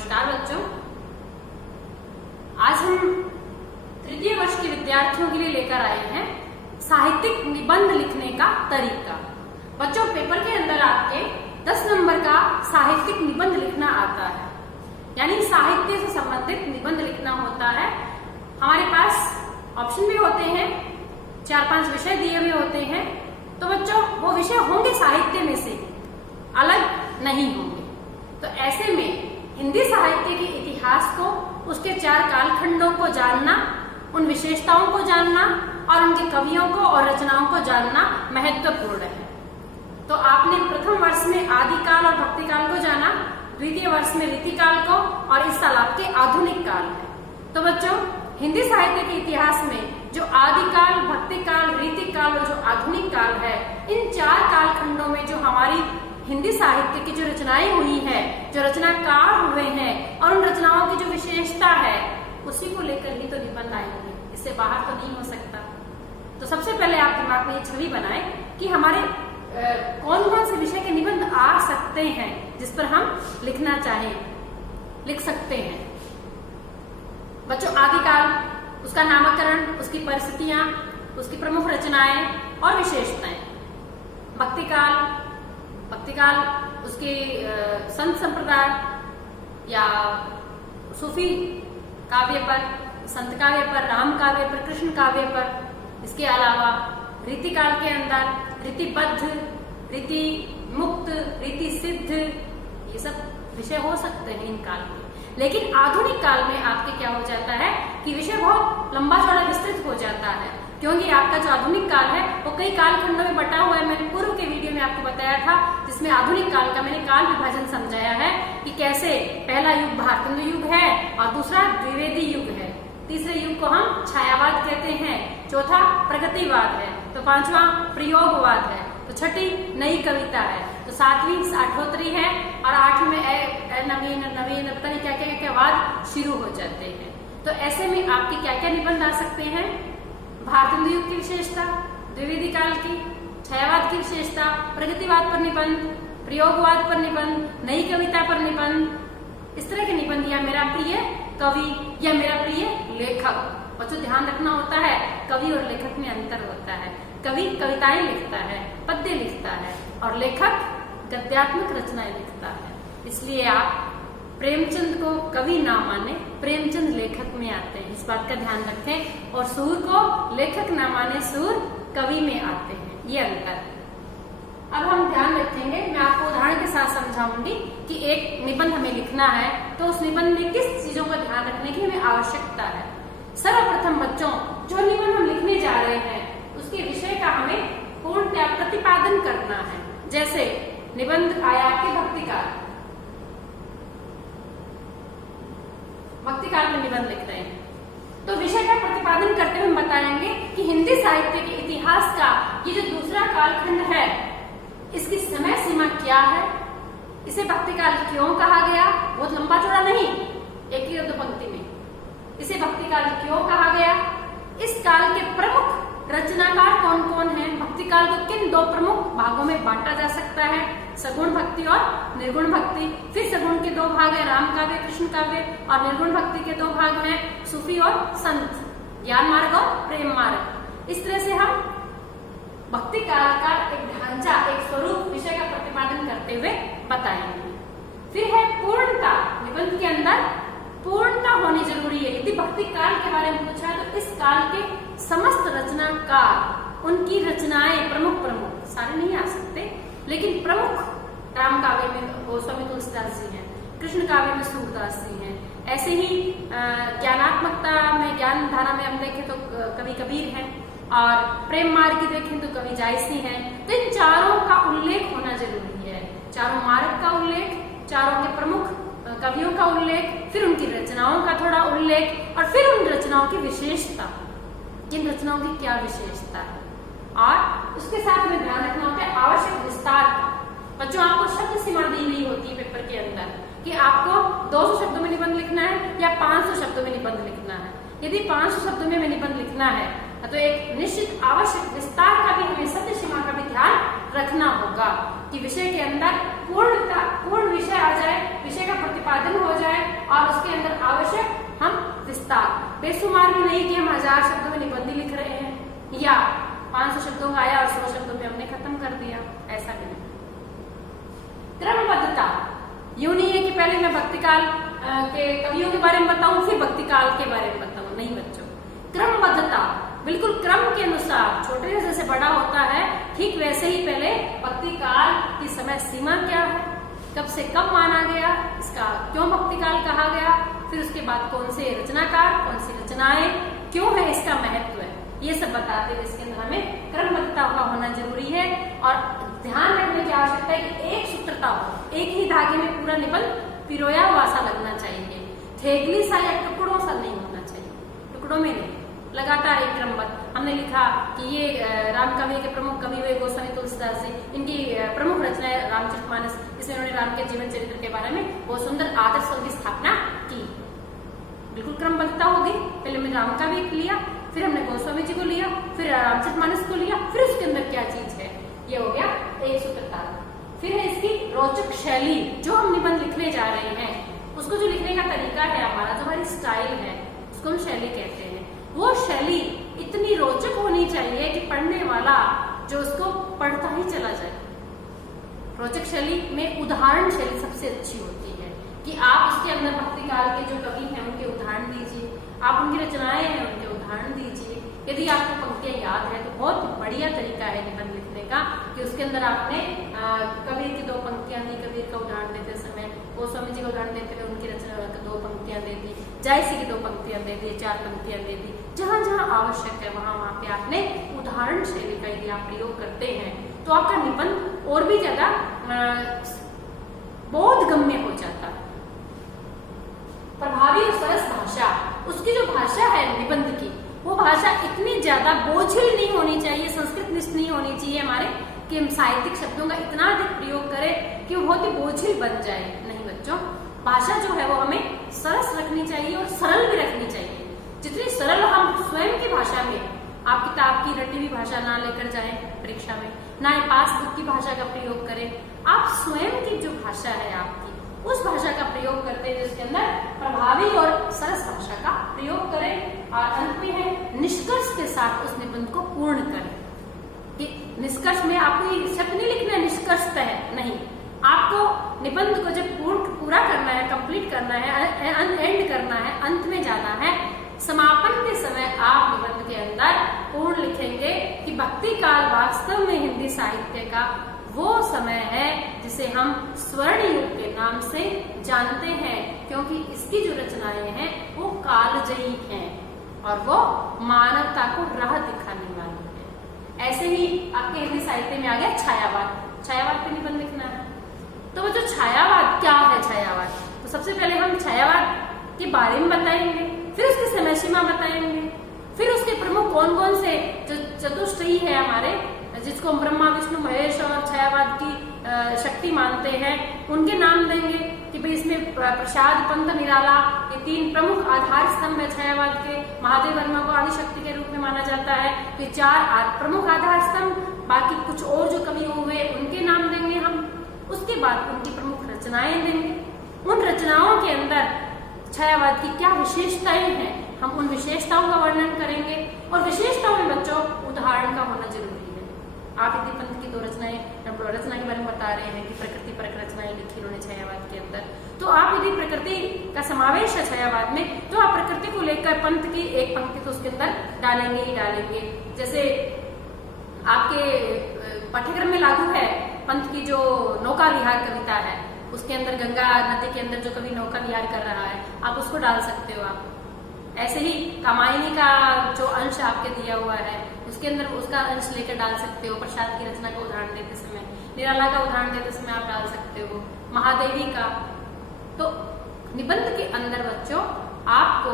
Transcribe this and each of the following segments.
नमस्कार बच्चों, आज हम तृतीय वर्ष के विद्यार्थियों के लिए लेकर आए हैं साहित्यिक निबंध लिखने का तरीका। बच्चों, पेपर के अंदर आपके 10 नंबर का साहित्यिक निबंध लिखना आता है, यानी साहित्य से संबंधित निबंध लिखना होता है। हमारे पास ऑप्शन भी होते हैं, 4-5 विषय दिए हुए होते हैं। तो बच्चों, वो विषय होंगे साहित्य में से, अलग नहीं होंगे। तो ऐसे में हिंदी साहित्य के इतिहास को, उसके 4 कालखंडों को जानना, उन विशेषताओं को जानना और उनके कवियों को और रचनाओं को जानना महत्वपूर्ण है। तो आपने प्रथम वर्ष में आदिकाल और भक्तिकाल को जाना, द्वितीय वर्ष में रीतिकाल को, और इस साल आपके आधुनिक काल है। तो बच्चों, हिंदी साहित्य के इतिहास में जो आदिकाल, भक्तिकाल, रीतिकाल और जो आधुनिक काल है, इन 4 कालखंडों में जो हमारी हिंदी साहित्य की जो रचनाएं हुई है, जो रचनाकार हुए हैं और उन रचनाओं की जो विशेषता है, उसी को लेकर ही तो निबंध आएंगे, इससे बाहर तो नहीं हो सकता। तो सबसे पहले आप दिमाग में ये छवि बनाएं कि हमारे कौन कौन से विषय के निबंध आ सकते हैं जिस पर हम लिखना चाहें, लिख सकते हैं। बच्चों, आदिकाल, उसका नामकरण, उसकी परिस्थितियां, उसकी प्रमुख रचनाएं और विशेषताएं। भक्तिकाल उसके संत संप्रदाय या सूफी काव्य पर, संत काव्य पर, राम काव्य पर, कृष्ण काव्य पर। इसके अलावा रीतिकाल के अंदर रीतिबद्ध, रीति मुक्त, रीति सिद्ध, ये सब विषय हो सकते हैं इन काल में। लेकिन आधुनिक काल में आपके क्या हो जाता है कि विषय बहुत लंबा चौड़ा विस्तृत हो जाता है, क्योंकि आपका जो आधुनिक काल है वो कई कालखंडों में बटा हुआ है। मैंने पूर्व के वीडियो में आपको बताया था, जिसमें आधुनिक काल का मैंने काल विभाजन समझाया है कि कैसे पहला युग भारतेंदु युग है और दूसरा द्विवेदी युग है, तीसरे युग को हम छायावाद कहते हैं, चौथा प्रगतिवाद है, तो 5वां प्रयोगवाद है, तो 6ठी नई कविता है, तो 7वीं आठोत्तरी है और 8वीं में नवीन पता नहीं क्या क्या वाद शुरू हो जाते हैं। तो ऐसे में आपके क्या क्या निबंध आ सकते हैं? भारतेंदु युग की विशेषता, द्विवेदी काल की, छायावाद की विशेषता, प्रगतिवाद पर निबंध, प्रयोगवाद पर निबंध, नई कविता पर निबंध, इस तरह के निबंध, या मेरा प्रिय कवि या मेरा प्रिय लेखक। बच्चों, ध्यान रखना होता है, कवि और लेखक में अंतर होता है। कवि कविताएं लिखता है, पद्य लिखता है, और लेखक गद्यात्मक रचनाएं लिखता है। इसलिए आप प्रेमचंद को कवि ना माने, प्रेमचंद लेखक में आते हैं, इस बात का ध्यान रखें। और सूर को लेखक ना माने, सूर कवि में आते हैं, ये अंतर। अब हम ध्यान रखेंगे, मैं आपको उदाहरण के साथ समझाऊंगी कि एक निबंध हमें लिखना है तो उस निबंध में किस चीजों का ध्यान रखने की हमें आवश्यकता है। सर्वप्रथम बच्चों, जो निबंध हम लिखने जा रहे हैं उसके विषय का हमें पूर्णतया प्रतिपादन करना है। जैसे निबंध आया आपके भक्तिकाल में निबंध लिख रहे हैं, तो विषय का प्रतिपादन करते हुए हम बताएंगे कि हिंदी साहित्य के इतिहास का ये जो दूसरा कालखंड है, इसकी समय सीमा क्या है, इसे भक्तिकाल क्यों कहा गया, बहुत लंबा चौड़ा नहीं, एक ही 2 पंक्ति में, इसे भक्तिकाल क्यों कहा गया, इस काल के प्रमुख रचनाकार कौन कौन हैं, भक्तिकाल को किन 2 प्रमुख भागों में बांटा जा सकता है, सगुण भक्ति और निर्गुण भक्ति। फिर सगुण के 2 भाग हैं, राम काव्य, कृष्ण काव्य, और निर्गुण भक्ति के 2 भाग हैं, सूफी और संत, ज्ञान मार्ग और प्रेम मार्ग। इस तरह से हम भक्ति काल का एक ढांचा, एक स्वरूप, विषय का प्रतिपादन करते हुए बताएंगे। फिर है पूर्णता, निबंध के अंदर पूर्णता होनी जरूरी है। यदि भक्ति काल के बारे में पूछा तो इस काल के समस्त रचनाकार, उनकी रचनाएं प्रमुख सारे नहीं आ सकते, लेकिन प्रमुख राम काव्य में गोस्वामी तुलसीदास जी हैं, कृष्ण काव्य में सूरदास जी हैं, ऐसे ही ज्ञानात्मकता में, ज्ञान धारा में हम देखें तो कवि कबीर हैं, और प्रेम मार्ग की देखें तो कवि जायसी हैं। तो इन चारों का उल्लेख होना जरूरी है, चारों मार्ग का उल्लेख, चारों के प्रमुख कवियों का उल्लेख, फिर उनकी रचनाओं का थोड़ा उल्लेख, और फिर उन रचनाओं की विशेषता, इन रचनाओं की क्या विशेषता है, और उसके साथ में ध्यान रखना होता है आवश्यक विस्तार का। बच्चों, आपको शब्द सीमा दी हुई होती है पेपर के अंदर कि आपको 200 शब्दों में निबंध लिखना है या 500 शब्दों में निबंध लिखना है। यदि 500 शब्दों में निबंध लिखना है तो एक निश्चित आवश्यक विस्तार का भी हमें, शब्द सीमा का भी ध्यान रखना होगा कि विषय के अंदर पूर्ण विषय आ जाए, विषय का प्रतिपादन हो जाए, बेशुमार भी नहीं कि हम 1000 शब्दों में निबंध लिख रहे हैं या 500 शब्दों का आया और 100 शब्दों में हमने खत्म कर दिया, ऐसा नहीं। क्रमबद्धता यूं नहीं है कि पहले मैं भक्तिकाल के कवियों के बारे में बताऊं फिर भक्तिकाल के बारे में बताऊं, नहीं बच्चों। क्रमबद्धता बिल्कुल क्रम के अनुसार, छोटे से जैसे बड़ा होता है ठीक वैसे ही पहले भक्तिकाल की समय सीमा क्या है, कब से कब माना गया, इसका क्यों भक्तिकाल कहा गया, फिर उसके बाद कौन से रचनाकार, कौन सी रचनाएं, क्यों है इसका महत्व है, ये सब बताते हुए इसके अंदर हमें क्रमबद्धता का होना जरूरी है। और ध्यान रखने की आवश्यकता है कि एक सूत्रता हो, एक ही धागे में पूरा निबंध पिरोया हुआ सा लगना चाहिए, थेगली सा या टुकड़ों सा नहीं होना चाहिए, टुकड़ों में नहीं, लगातार एक क्रमबद्ध। हमने लिखा कि ये रामकाव्य के प्रमुख कवि हुए गोस्वामी तुलसीदास जी, इनकी प्रमुख रचना है रामचरितमानस, इसमें उन्होंने राम के जीवन चरित्र के बारे में बहुत सुंदर आदर्श की स्थापना की। बिल्कुल क्रमबद्धता होगी, पहले हमने रामकाव्य लिया, फिर हमने गोस्वामी जी को लिया, फिर रामचरितमानस को लिया, फिर उसके अंदर क्या चीज है, ये हो गया एक सूत्रता। फिर है इसकी रोचक शैली, जो हम निबंध लिखने जा रहे हैं उसको जो लिखने का तरीका है हमारा, जो हमारी स्टाइल है, उसको हम शैली कहते हैं। वो शैली इतनी रोचक होनी चाहिए कि पढ़ने वाला जो उसको पढ़ता ही चला जाए। रोचक शैली में उदाहरण शैली सबसे अच्छी होती है कि आप उसके अंदर भक्तिकाल के जो कवि हैं उनके उदाहरण दीजिए, आप उनकी रचनाएं हैं उनके उदाहरण दीजिए। यदि आपको पंक्तियां याद है तो बहुत बढ़िया तरीका है निबंध लिखने का कि उसके अंदर आपने कबीर की 2 पंक्तियां दी, कबीर का उदाहरण देते समय, गोस्वामी जी का उदाहरण देते हुए उनकी रचना 2 पंक्तियां दे दी, जायसी की 2 पंक्तियां दे दी, 4 पंक्तियां दे दी। जहां जहां आवश्यक है वहां वहां पे आपने उदाहरण शैली का यदि आप प्रयोग करते हैं तो आपका निबंध और भी ज्यादा बोधगम्य हो जाता है। प्रभावी और सरस भाषा, उसकी जो भाषा है निबंध की, वो भाषा इतनी ज्यादा बोझिल नहीं होनी चाहिए, संस्कृत निष्ठ नहीं होनी चाहिए हमारे कि हम साहित्यिक शब्दों का इतना अधिक प्रयोग करें कि वो बहुत ही बोझिल बन जाए। नहीं बच्चों, भाषा जो है वो हमें सरस रखनी चाहिए और सरल भी रखनी चाहिए। जितनी सरल हम स्वयं की भाषा में, आप किताब की रटी हुई भाषा ना लेकर जाएं परीक्षा में, ना ही पासबुक की भाषा का प्रयोग करें, आप स्वयं की जो भाषा है आपकी उस भाषा का प्रयोग करते हुए उसके अंदर प्रभावी और सरस भाषा का प्रयोग करें। और अंत में है निष्कर्ष के साथ उस निबंध को पूर्ण करें। कि निष्कर्ष में आपको ये शब्द नहीं लिखना है निष्कर्ष है, नहीं, आपको निबंध को जब पूरा करना है, कंप्लीट करना है, एंड करना है, अंत में जाना है, समापन के समय आप निबंध के अंदर पूर्ण लिखेंगे कि भक्तिकाल वास्तव में हिंदी साहित्य का वो समय है जिसे हम स्वर्ण युग के नाम से जानते हैं, क्योंकि इसकी जो रचनाएं हैं वो कालजयी हैं और वो मानवता को राह दिखाने वाली है। ऐसे ही आपके हिंदी साहित्य में आ गया छायावाद, छायावाद पे निबंध लिखना है। तो वो जो छायावाद क्या है, छायावाद, तो सबसे पहले हम छायावाद के बारे में बताएंगे, फिर उसकी समय सीमा बताएंगे, फिर उसके प्रमुख कौन कौन से जो चतुष्टयी है हमारे, जिसको हम ब्रह्मा विष्णु महेश और छायावाद की शक्ति मानते हैं, उनके नाम देंगे कि भाई इसमें प्रसाद, पंथ, निराला, ये 3 प्रमुख आधार स्तंभ है छायावाद के। महादेव वर्मा को आदि शक्ति के रूप में माना जाता है। ये 4 प्रमुख आधार स्तंभ, बाकी कुछ और जो कवि हुए उनके नाम देंगे हम। उसके बाद उनकी प्रमुख रचनाएं देंगे, उन रचनाओं के अंदर छायावाद की क्या विशेषताएं हैं, हम उन विशेषताओं का वर्णन करेंगे। और विशेषताओं में बच्चों उदाहरण का होना जरूरी है। आप यदि पंथ की 2 रचनाएं रचना के बारे में बता रहे हैं कि प्रकृति परक रचनाएं लिखी उन्होंने छायावाद के अंदर, तो आप यदि प्रकृति का समावेश है छायावाद में, तो आप प्रकृति को लेकर पंथ की एक पंक्ति तो उसके अंदर डालेंगे ही डालेंगे। जैसे आपके पाठ्यक्रम में लागू है पंथ की जो नौका विहार कविता है, उसके अंदर गंगा नदी के अंदर जो कवि नौका विहार कर रहा है, आप उसको डाल सकते हो। आप ऐसे ही कामायनी का जो अंश आपके दिया हुआ है उसके अंदर उसका अंश लेकर डाल सकते हो। प्रसाद की रचना का उदाहरण देते समय, निराला का उदाहरण देते समय आप डाल सकते हो, महादेवी का। तो निबंध के अंदर बच्चों आपको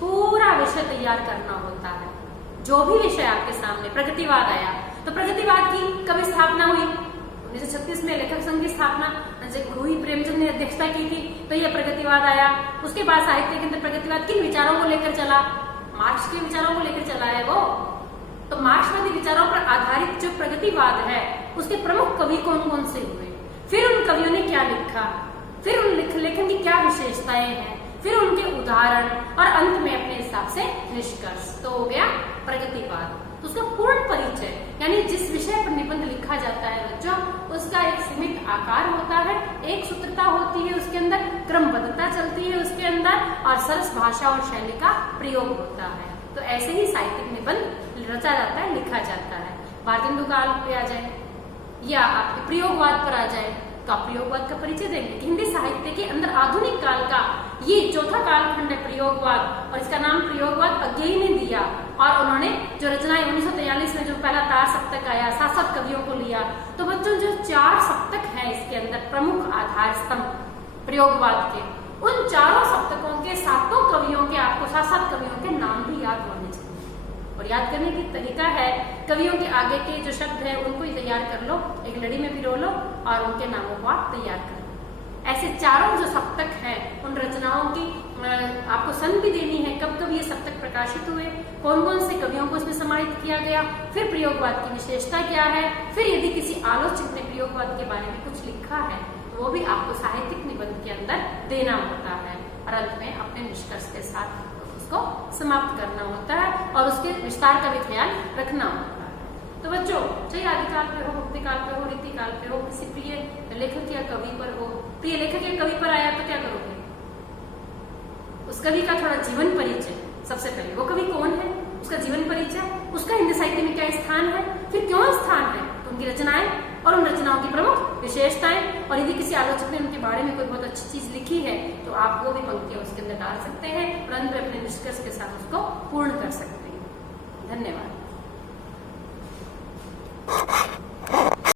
पूरा विषय तैयार करना होता है। जो भी विषय आपके सामने, प्रगतिवाद आया तो प्रगतिवाद की कब स्थापना हुई, 1936 में लेखक संघ की स्थापना हुई, प्रेमचंद ने अध्यक्षता की थी, तो यह प्रगतिवाद आया। उसके बाद साहित्य के अंदर प्रगतिवाद किन विचारों को लेकर चला, मार्क्स के विचारों को लेकर चला है वो। तो मार्क्सवादी विचारों पर आधारित जो प्रगतिवाद है उसके प्रमुख कवि कौन कौन से हुए, फिर उन कवियों ने क्या लिखा, फिर उन लेखन की क्या विशेषताएं हैं, फिर उनके उदाहरण और अंत में अपने हिसाब से निष्कर्ष। तो हो गया प्रगतिवाद। तो उसका पूर्ण परिचय यानी जिस विषय पर निबंध लिखा जाता है बच्चों, उसका एक सीमित आकार होता है, एक सूत्रता होती है उसके अंदर, क्रमबद्धता चलती है उसके अंदर और सरस भाषा और शैली का प्रयोग होता है। तो ऐसे ही साहित्यिक निबंध रचा जाता है, लिखा जाता है। भारतेंदु काल पे आ जाए या आपके प्रयोगवाद पर आ जाए तो आप प्रयोगवाद का परिचय देंगे कि हिंदी साहित्य के अंदर आधुनिक काल का ये चौथा कालखंड है प्रयोगवाद, और इसका नाम प्रयोगवाद अज्ञेय ने दिया। और उन्होंने जो रचनाएं 1943 में जो पहला तार सप्तक आया, 7 कवियों को लिया। तो बच्चों जो 4 सप्तक हैं इसके अंदर प्रमुख आधार स्तंभ प्रयोगवाद के, उन चारों सप्तकों के 7 कवियों के आपको 7 कवियों के नाम भी याद होने चाहिए। और याद करने की तरीका है, कवियों के आगे के जो शब्द है उनको ही तैयार कर लो, एक लड़ी में भिरो लो और उनके नामों को आप तैयार कर लो। ऐसे चारों जो सप्तक हैं उन रचनाओं की आपको सन भी देनी है, कब कब ये सप्तक प्रकाशित हुए, कौन कौन से कवियों को इसमें समाहित किया गया, फिर प्रयोगवाद की विशेषता क्या है, फिर यदि किसी आलोचक ने प्रयोगवाद के बारे में कुछ लिखा है तो वो भी आपको साहित्यिक निबंध के अंदर देना होता है और अंत में अपने निष्कर्ष के साथ उसको समाप्त करना होता है और उसके विस्तार का भी ख्याल रखना होता है। तो बच्चों चाहे आदिकाल पे हो, भक्तिकाल पे हो, रीतिकाल पे हो, किसी प्रिय लेखक या कवि पर हो, प्रिय लेखक या कवि पर आया तो क्या करोगे, उस कवि का थोड़ा जीवन परिचय। सबसे पहले वो कवि कौन है, उसका जीवन परिचय, उसका हिंदी साहित्य में क्या स्थान है, फिर क्यों स्थान है, तो उनकी रचनाएं और उन रचनाओं की प्रमुख विशेषताएं, और यदि किसी आलोचक ने उनके बारे में कोई बहुत अच्छी चीज लिखी है तो आप वो भी पंक्तियां उसके अंदर डाल सकते हैं और अंत में अपने निष्कर्ष के साथ उसको पूर्ण कर सकते हैं। धन्यवाद।